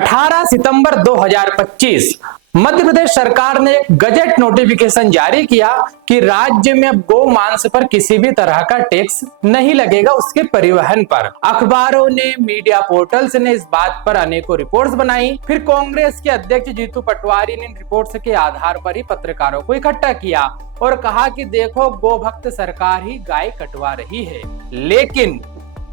18 सितंबर 2025 मध्य प्रदेश सरकार ने एक गजट नोटिफिकेशन जारी किया कि राज्य में अब गौ मांस पर किसी भी तरह का टैक्स नहीं लगेगा उसके परिवहन पर। अखबारों ने, मीडिया पोर्टल्स ने इस बात पर अनेकों रिपोर्ट्स बनाई। फिर कांग्रेस के अध्यक्ष जीतू पटवारी ने इन रिपोर्ट्स के आधार पर ही पत्रकारों को इकट्ठा किया और कहा कि देखो, गो भक्त सरकार ही गाय कटवा रही है। लेकिन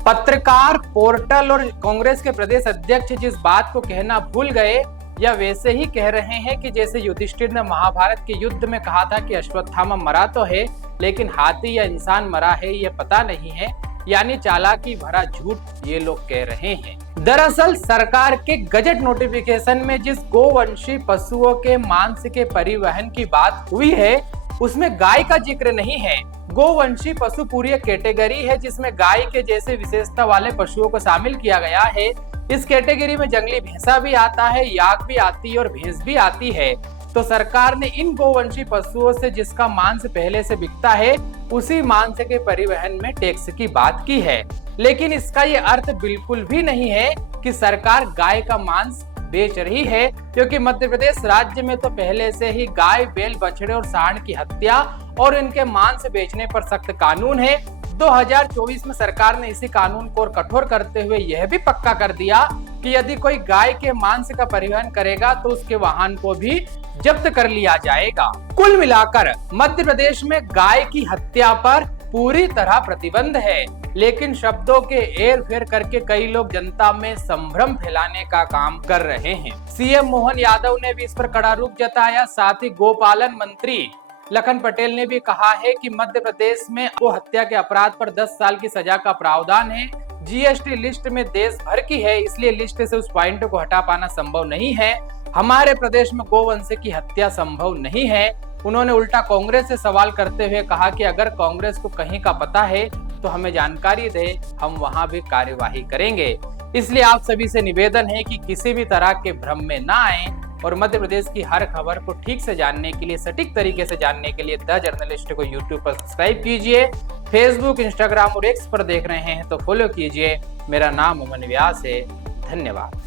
पत्रकार, पोर्टल और कांग्रेस के प्रदेश अध्यक्ष जिस बात को कहना भूल गए, या वैसे ही कह रहे हैं कि जैसे युधिष्ठिर ने महाभारत के युद्ध में कहा था कि अश्वत्थामा मरा तो है लेकिन हाथी या इंसान मरा है ये पता नहीं है, यानी चालाकी भरा झूठ ये लोग कह रहे हैं। दरअसल सरकार के गजट नोटिफिकेशन में जिस गोवंशी पशुओं के मांस के परिवहन की बात हुई है उसमें गाय का जिक्र नहीं है। गोवंशी पशु पूरी एक कैटेगरी है जिसमें गाय के जैसे विशेषता वाले पशुओं को शामिल किया गया है। इस कैटेगरी में जंगली भैंसा भी आता है, याक भी आती है और भैंस भी आती है। तो सरकार ने इन गोवंशी पशुओं से जिसका मांस पहले से बिकता है उसी मांस के परिवहन में टैक्स की बात की है। लेकिन इसका ये अर्थ बिल्कुल भी नहीं है कि सरकार गाय का मांस बेच रही है, क्योंकि मध्य प्रदेश राज्य में तो पहले से ही गाय, बैल, बछड़े और सांड की हत्या और इनके मांस बेचने पर सख्त कानून है। 2024 में सरकार ने इसी कानून को और कठोर करते हुए यह भी पक्का कर दिया कि यदि कोई गाय के मांस का परिवहन करेगा तो उसके वाहन को भी जब्त कर लिया जाएगा। कुल मिलाकर मध्य प्रदेश में गाय की हत्या पर पूरी तरह प्रतिबंध है, लेकिन शब्दों के हेर फेर करके कई लोग जनता में संभ्रम फैलाने का काम कर रहे हैं। सीएम मोहन यादव ने भी इस पर कड़ा रुख जताया। साथ ही गोपालन मंत्री लखन पटेल ने भी कहा है कि मध्य प्रदेश में गो हत्या के अपराध पर 10 साल की सजा का प्रावधान है। जीएसटी लिस्ट में देश भर की है, इसलिए लिस्ट से उस पॉइंट को हटा पाना संभव नहीं है। हमारे प्रदेश में गोवंश की हत्या संभव नहीं है। उन्होंने उल्टा कांग्रेस से सवाल करते हुए कहा कि अगर कांग्रेस को कहीं का पता है तो हमें जानकारी दे, हम वहां भी कार्यवाही करेंगे। इसलिए आप सभी से निवेदन है कि किसी भी तरह के भ्रम में ना आए और मध्य प्रदेश की हर खबर को ठीक से जानने के लिए, सटीक तरीके से जानने के लिए द जर्नलिस्ट को यूट्यूब पर सब्सक्राइब कीजिए। फेसबुक, इंस्टाग्राम और एक्स पर देख रहे हैं तो फॉलो कीजिए। मेरा नाम अमन व्यास है। धन्यवाद।